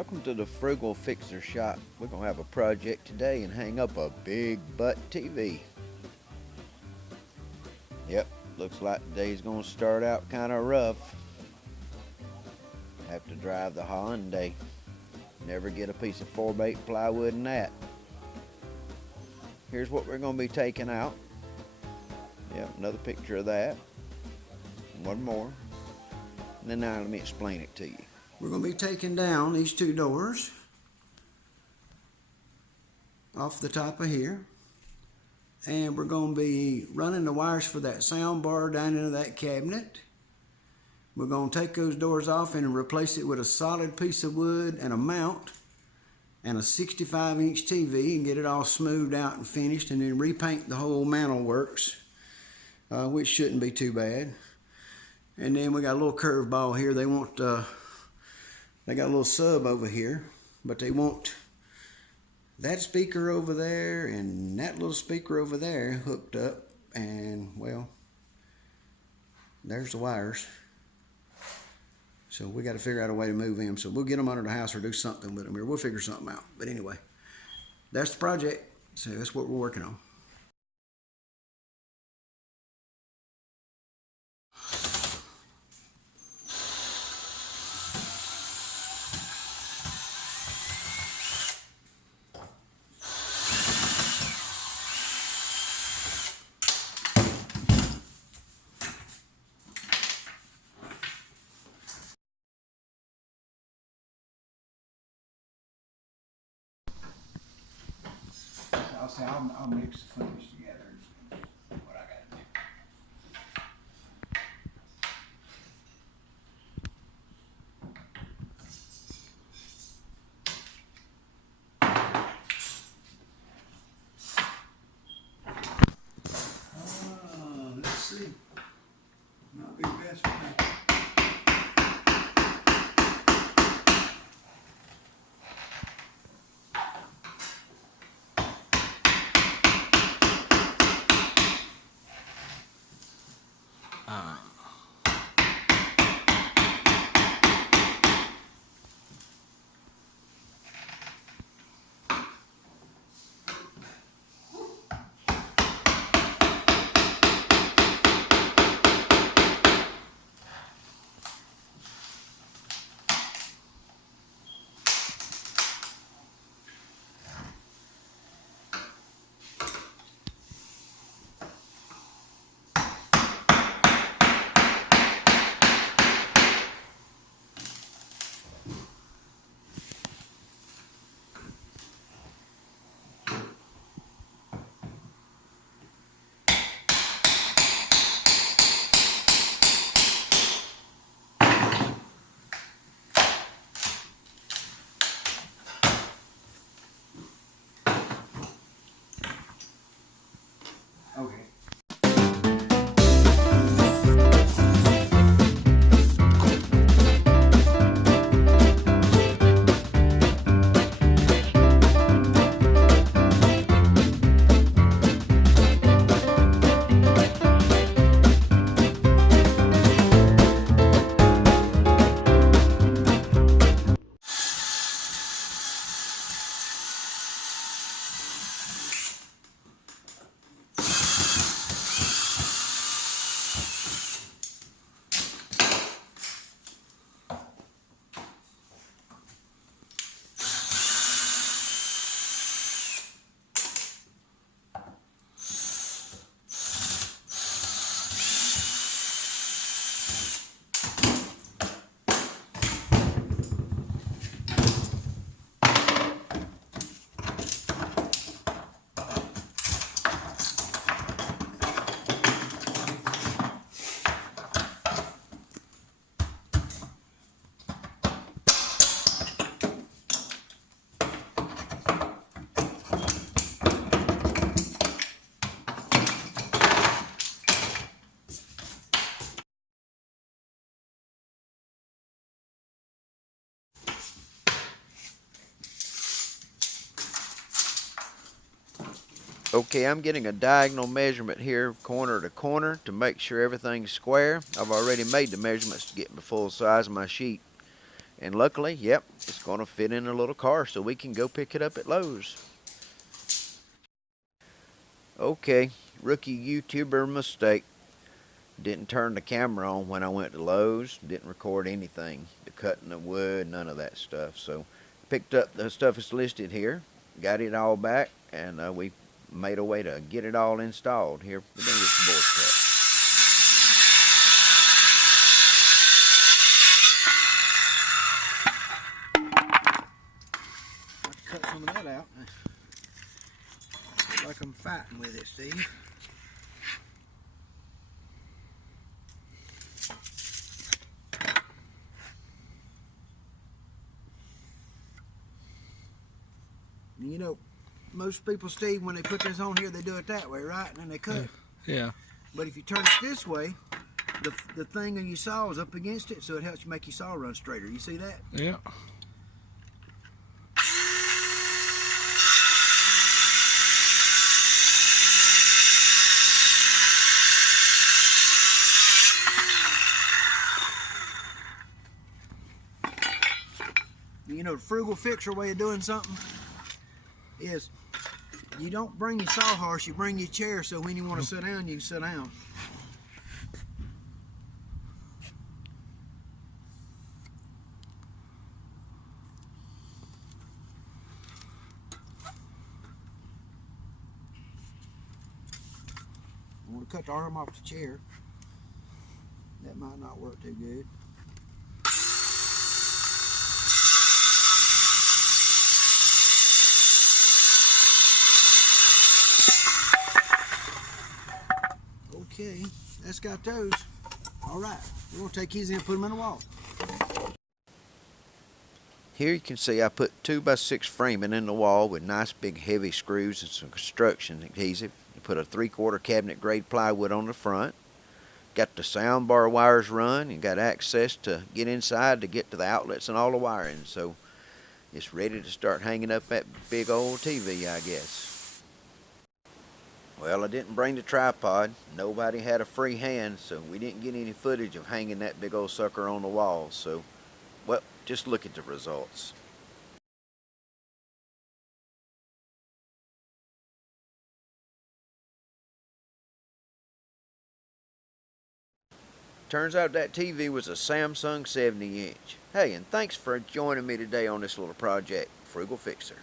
Welcome to the Frugal Fixer shop. We're going to have a project today and hang up a big butt TV. Yep, looks like today's going to start out kind of rough. Have to drive the Hyundai. Never get a piece of 4x8 plywood in that. Here's what we're going to be taking out. Yep, another picture of that. One more. And then now let me explain it to you. We're going to be taking down these two doors off the top of here, and we're going to be running the wires for that sound bar down into that cabinet. We're going to take those doors off and replace it with a solid piece of wood and a mount and a 65-inch TV and get it all smoothed out and finished, and then repaint the whole mantel works, which shouldn't be too bad. And then we got a little curveball here. They got a little sub over here, but they want that speaker over there and that little speaker over there hooked up, and well, there's the wires. So we got to figure out a way to move them. So we'll get them under the house or do something with them here. We'll figure something out. But anyway, that's the project. So that's what we're working on. I'll mix the footage together and what I got to do. Let's see. Not be best friend. Okay. Okay, I'm getting a diagonal measurement here, corner to corner, to make sure everything's square. I've already made the measurements to get the full size of my sheet. And luckily, yep, it's going to fit in a little car so we can go pick it up at Lowe's. Okay, rookie YouTuber mistake. Didn't turn the camera on when I went to Lowe's. Didn't record anything. The cutting the wood, none of that stuff. So picked up the stuff that's listed here. Got it all back. And we made a way to get it all installed. Here, we're going to get the board cut. Cut some of that out. Like I'm fighting with it, Steve. You know, most people, Steve, when they put this on here, they do it that way, right? And then they cut. Yeah. But if you turn it this way, the thing on your saw is up against it, so it helps you make your saw run straighter. You see that? Yeah. You know, the Frugal Fixer way of doing something is you don't bring your sawhorse, you bring your chair, so when you want to sit down, you can sit down. I want to cut the arm off the chair. That might not work too good. Okay, that's got those. All right, we're going to take these in and put them in the wall. Here you can see I put 2x6 framing in the wall with nice big heavy screws and some construction adhesive. You put a 3/4 cabinet grade plywood on the front. Got the sound bar wires run and got access to get inside to get to the outlets and all the wiring. So it's ready to start hanging up that big old TV, I guess. Well, I didn't bring the tripod. Nobody had a free hand, so we didn't get any footage of hanging that big old sucker on the wall. So, well, just look at the results. Turns out that TV was a Samsung 70-inch. Hey, and thanks for joining me today on this little project, Frugal Fixer.